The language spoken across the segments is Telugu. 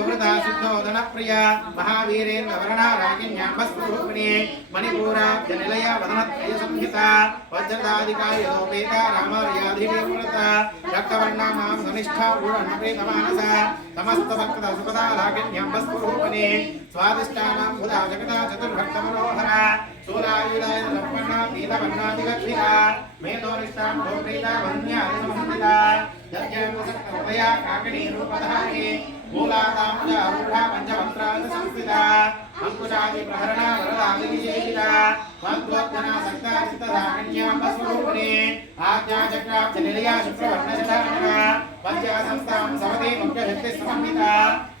వయోవృత శుద్ధోదన ప్రియ మహావీరేంద్ర వర్ణ రాగిణ్యాంబస్వరూపిణి మణిపూరాబ్జ నిలయ వదనత్రయ సంహిత వజ్రదాదికాయ లోపేత రామర్యాధివిమృత రక్తవర్ణ మాం ధనిష్ఠా ఊఢనప్రీతమానస సమస్త భక్త సుపదా రాగిణ్యాంబస్వరూపిణి స్వాదిష్టానాం బుధా జగదా చతుర్భక్త మనోహర సూరాయుధాయ లక్ష్మణ మేధోనిష్టాం భోప్రీత రూపధారి మూలాదాముజ అరుఢ పంచమంత్రాది సంస్థిత. అంకుశాది ప్రహరణ వరదాది విజయిత వంద్వోత్తన సక్తాచిత్త సాకన్యాంబస్వరూపిణి ఆజ్ఞా చక్రాబ్జ నిలయ శుక్రవర్ణ శతారణ పంచా సంస్థాం సవతి ముఖ్య శక్తి సమన్విత.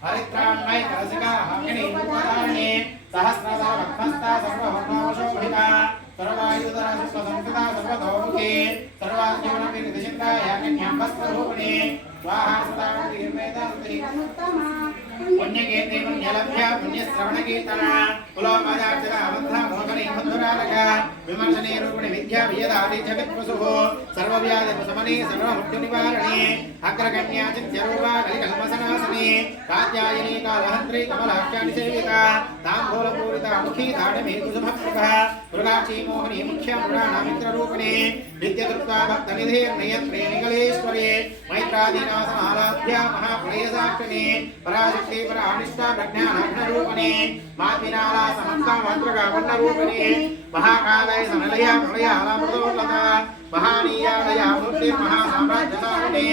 హరిత్రాన్మయ కలసిక హాకిని రూపధారిణి. సహస్రదా భక్మస్తా సర్వవర్ణోషోభిత సర్వాయుధర సర్వసంకృత సర్వతోముఖి. సర్వాజ్ఞానపి నిధిచింత యాకన్యాంబస్వరూపిణి స్వాహా సదా నిర్వేదాంతి పుణ్యకీర్తి కులోమయార్చన అబద్ధ మధురాలక విమర్శనే రూపిణి విద్యా వియదాది జగత్వసు సర్వవ్యాధి ప్రశమని అగ్రగణ్యా చిత్యరూపా కలికల్మసనాసని కాత్యాయని కాలహంత్రి కమలాఖ్యాని సేవిత తాంబూల ముఖీ తాడమే మోహని ముఖ్య నిత్యతృప్తా మహాప్రయసాక్షిణి పరాశక్తి పరానిష్ట ప్రజ్ఞానాగ్న మాతినాలా సమస్త మంత్రగా వర్ణ రూపిణి సమలయ ప్రళయ అలమృతోన్నత మహానీయాలయ మూర్తి మహాసామ్రాజ్యసారిణి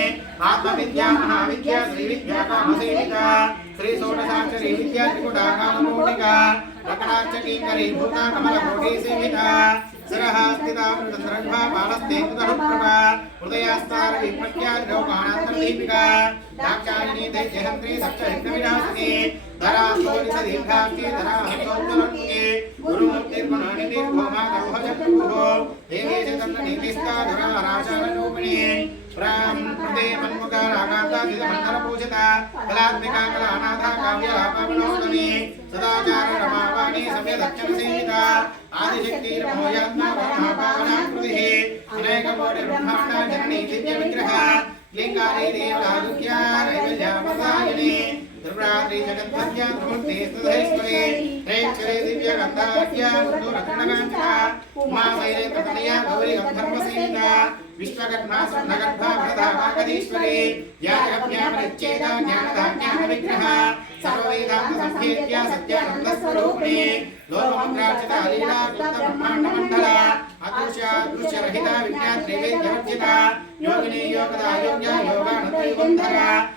ఆత్మవిద్యా మహావిద్యా శ్రీ విద్యా కామసేవిక శ్రీ షోడశాక్షరి విద్యా త్రికుట కామకోటిక రకణాచకీకరి భూత కమల కోటి సేవిక शिरः स्थितां चन्द्रघ्वा बालस्तेन्दुतः प्रभा हृदयास्तार विप्रत्यादिलोकानान्तरदीपिका दाक्षायिणी देहन्त्री सप्तविघ्नविनाशिनी धरास्तोलिसदीर्घाङ्गी धराहस्तोत्तरङ्गे गुरुमूर्तिर्मनोनिधिर्भौमा गर्भजप्रभुः देवे च तन्न नीतिस्ता धरा राजानरूपिणी నీతిస్థా ధరా రాశారూపిణి ప్రాం హృదే మన్ముఖ రాగాంతాదిత మండల పూజిత కళాత్మికా కళ అనాథ కావ్య లాభావనోదని సదాచార రమావాణి సవ్య దక్షిణ సేవిత ఆదిశక్తి రమోయాత్మ పరమపావనాకృతి అనేక కోటి బ్రహ్మాండ జననీ దివ్య విగ్రహ లింగారే దేవలాదుక్య నైవేద్యామదాయిని దుర్గాద్రి జగద్భద్య త్రిమూర్తి స్తుధైశ్వరి త్రైక్షరే దివ్య గంధాఖ్య రుద్రరత్నకాంచిత ఉమా శైలే ప్రతనయ గౌరీ గంధర్వ సేవిత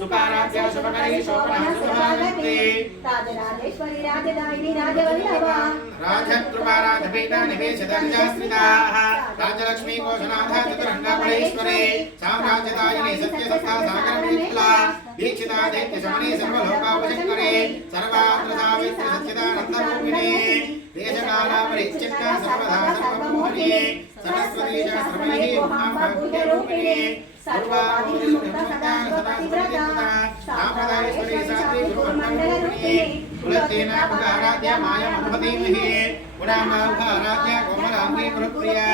సదా శుభకరీ రాజరాజేశ్వరి రాజదాయిని రాజలక్ష్మీ కోశనాథ సామ్రాజ్యదాయిని సత్యసత్తా దీక్షితా దైత్య శమనే సర్వలోకాపశంకరే సర్వాత్ర సావిత్రి సర్వదా సరస్వతీ कुलसेनापकाराध्या मायामनुपतिमहे गुणामापकाराध्या कोमलाम्बे कुलप्रिया।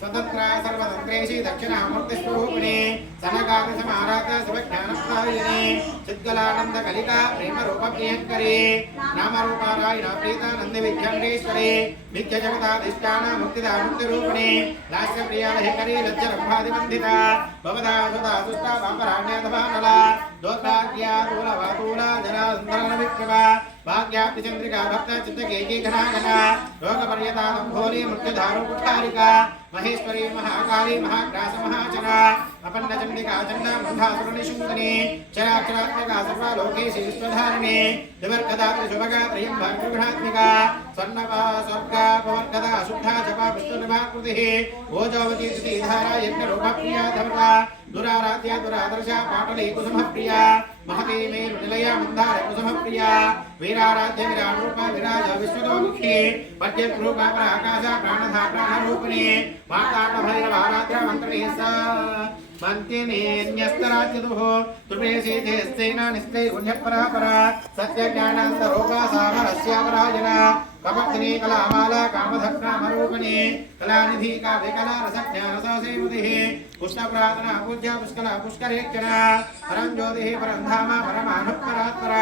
स्वतन्त्रा सर्वतन्त्रेषि दक्षिणामूर्तिस्वरूपिणे। सनकादिसमाराध्य शिवज्ञानप्रदायिने चिद्गलानन्दकलिका प्रेमरूपप्रियङ्करे नामरूपारायिणा प्रीता नन्दिविद्याङ्गेश्वरे नित्यजगताधिष्ठान मुक्तिदा मुक्तिरूपिणे दास्यप्रिया लहेकरी लज्जरम्भादिबन्धिता भवदा सुता सुष्टा वापराण्याधवानला भाग्याचंद्रिका भक्त चित्तकेकीघनाघना लोकपर्यता भोली मृत्युधारो कुठारिका महेश्वरी महाकाली महाग्रास महाचरा अपन्न चंडिका चंडा मुंडा सुरनिशुंदने चराचरात्मका सर्वा लोके शिवस्वधारिणे दिवर्गदा त्रिशुभगा प्रियं भाग्यगुणात्मिका स्वर्णपा स्वर्गा पवर्गदा अशुद्धा जपा विष्णुर्भाकृतिः भोजवती धारा यज्ञरूपप्रिया धर्मा दुराराध्या, दुरादर्शा, पाटली कुसुमप्रिया, महती मे मृदलया, मंदार कुसुम प्रिया वीराराध्य विराटरूपा विराज विश्वतोमुखी पद्यग्रूपा प्राकाशा, प्राणधा, प्राणरूपिणी माताटभैरवाराध्या मन्त्रणीः सा మంతినేన్యస్తరాచిదుః తుపేశీతేస్తేన నిస్తైగుణ్యపరాపరా సత్యజ్ఞానాంత రోగా సామరస్యావరాజన కమర్దిని కళామాల కామధక్నామరూపిణి కళానిధి కావ్యకళారసజ్ఞానసేమతి పుష్ణప్రాతన పూజ్య పుష్కల పుష్కరేక్షణ పరం జ్యోతి పరంధామ పరమానుపరాత్పర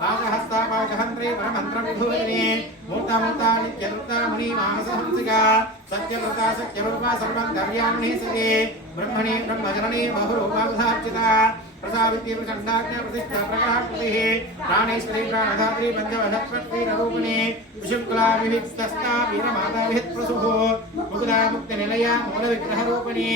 పాదహస్త పాదహంత్రి పరమంత్రవిధూరిణి మూర్తమూర్త నిత్యవృత్త ముని మానసహంసిక సత్యవృత సత్యరూప సర్వం కళ్యాణి సతి ब्रह्मणि ब्रह्मजननी बहुरूपावधार्चिता प्रसावित्य प्रचण्डाज्ञा प्रतिष्ठा प्रकटाकृतिः प्राणेश्वरी प्राणधात्री पञ्चवधत्वत्रीररूपिणी विशुक्ला विविक्तस्ता वीरमाता विहित्प्रसुः मुकुदा मुक्तिनिलया मूलविग्रहरूपिणी।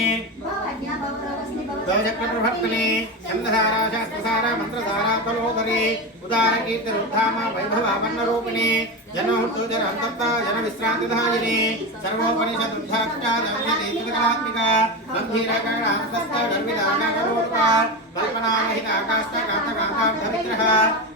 दोचक्रप्रवर्तने छन्दसारा शास्त्रसारा मन्त्रसारा फलोदरे उदारकीर्तिरुद्धामा वैभवावर्णरूपिणे जनहृतुजरान्तप्ता जनविश्रान्तिधायिने सर्वोपनिषदुद्धाक्षादव्यतीतकलात्मिका गम्भीरगणान्तस्थगर्भिदानगरोपा कल्पनारहिताकाष्ठकान्तकान्ताब्धविग्रह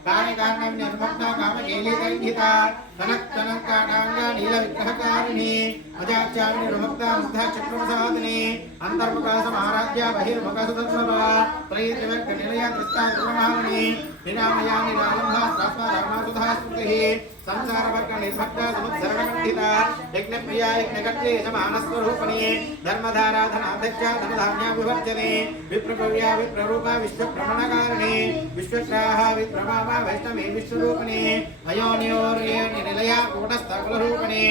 काणिकाण्डं निर्मग्ना कामकेलीगर्भिता कनक्कनक्काणां नीलविग्रहकारिणे अजाचारिणि प्रभक्ता मुग्धा चक्रप्रसादिने अन्तर्मुखासमाराध्या बहिर्मुखसुतत्सवा त्रयीत्रिवग्निलया त्रिस्ता गुणमालिनी निरामयानि नालम्भा स्वात्मा धर्मासुधा स्तुतिः। स्मृतिः संसारवर्गनिर्भक्ता समुत्सरणमण्डिता यज्ञप्रिया यज्ञकर्ते समानस्वरूपिणी धर्मधाराधनाध्यक्षा धनधान्या विवर्जने। विप्रभव्या विप्ररूपा विश्वभ्रमणकारिणी। विश्वग्राह विप्रभावा वैष्णवी विश्वरूपिणी। अयोनियोर्योनि निलया कूटस्थकुलरूपिणी।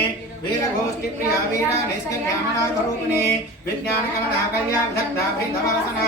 वीरघोष्ठिप्रिया वीरा नैष्कर्यामनाथरूपिणी विज्ञानकरणा कल्या विदग्धाभिधवासना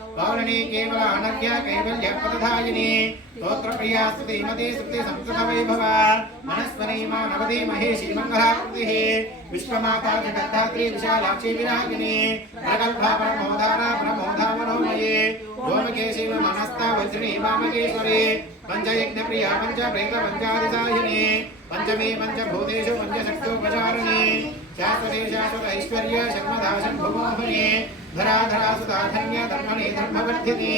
पौर्णी केवल अनघ्य कैवल्य पदधायिनी। स्तोत्रप्रिया स्तुतिमती स्तुति, संस्कृत वैभव। मनस्वनी मानवती महेशी मङ्गलाकृतिः विश्वमाता जगद्धात्री विशालाक्षी विरागिनी प्रगल्भा परमोधारा प्रमोधा मनोमये। गोमकेशी मनस्ता वज्रिणी वामकेश्वरी पञ्चयज्ञप्रिया पञ्च प्रेत पञ्चादिदायिनी पञ्चमी पञ्चभूतेषु पञ्चशक्तोपचारिणी। शाश्वती शाश्वत ऐश्वर्य शर्मदा शम्भुमोहनी। ధరాధరాసుతా ధన్య ధర్మణి ధర్మవర్ధిని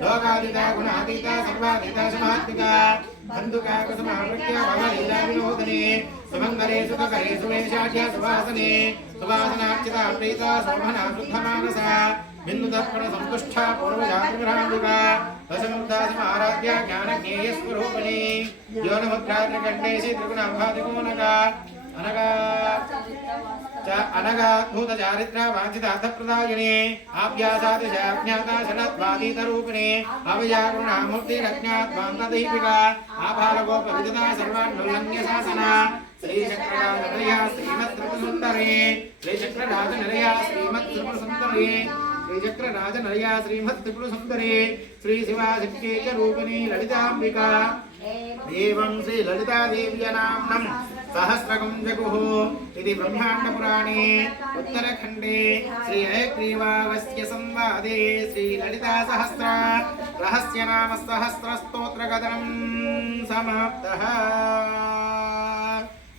లోకాదితా గుణాతీత సర్వాతీత సమాత్మిక. బంధుకా కుసుమావృత్య భవలీలా వినోదిని సుమంగళే సుఖకరే సుమేషాఢ్య సువాసనే. సువాసనార్చిత ప్రీత అనగా అనగా నూత చారిత్ర వాంఛిత అర్థప్రదాయిని ఆభ్యాసాది అజ్ఞాత షడత్వాదీత రూపిణి అవయాగుణామూర్తి రజ్ఞాత్మాంతదీపిక ఆభాల గోప విదిత సర్వాన్నుల్లంఘ్య శాసన శ్రీచక్రరాజ నిలయ శ్రీమత్ త్రిపుర సుందరి శ్రీచక్రరాజ నిలయ శ్రీమత్ త్రిపుర त्रिचक्र राज नरिया श्रीमत् त्रिपुर सुंदरे श्री शिवा श्रीचक्रराजनया श्रीमत्त्रिपुरसुन्दरी श्रीशिवासिद्धेकरूपिणी ललिताम्बिका एवं श्रीललितादेव्यनाम्नम् सहस्रकं जगुः इति ब्रह्माण्डपुराणे उत्तरखण्डे श्री हयग्रीवागस्य संवादे श्रीललिता सहस्र रहस्य श्रीललितासहस्र रहस्यनामसहस्रस्तोत्रकथनं समाप्तः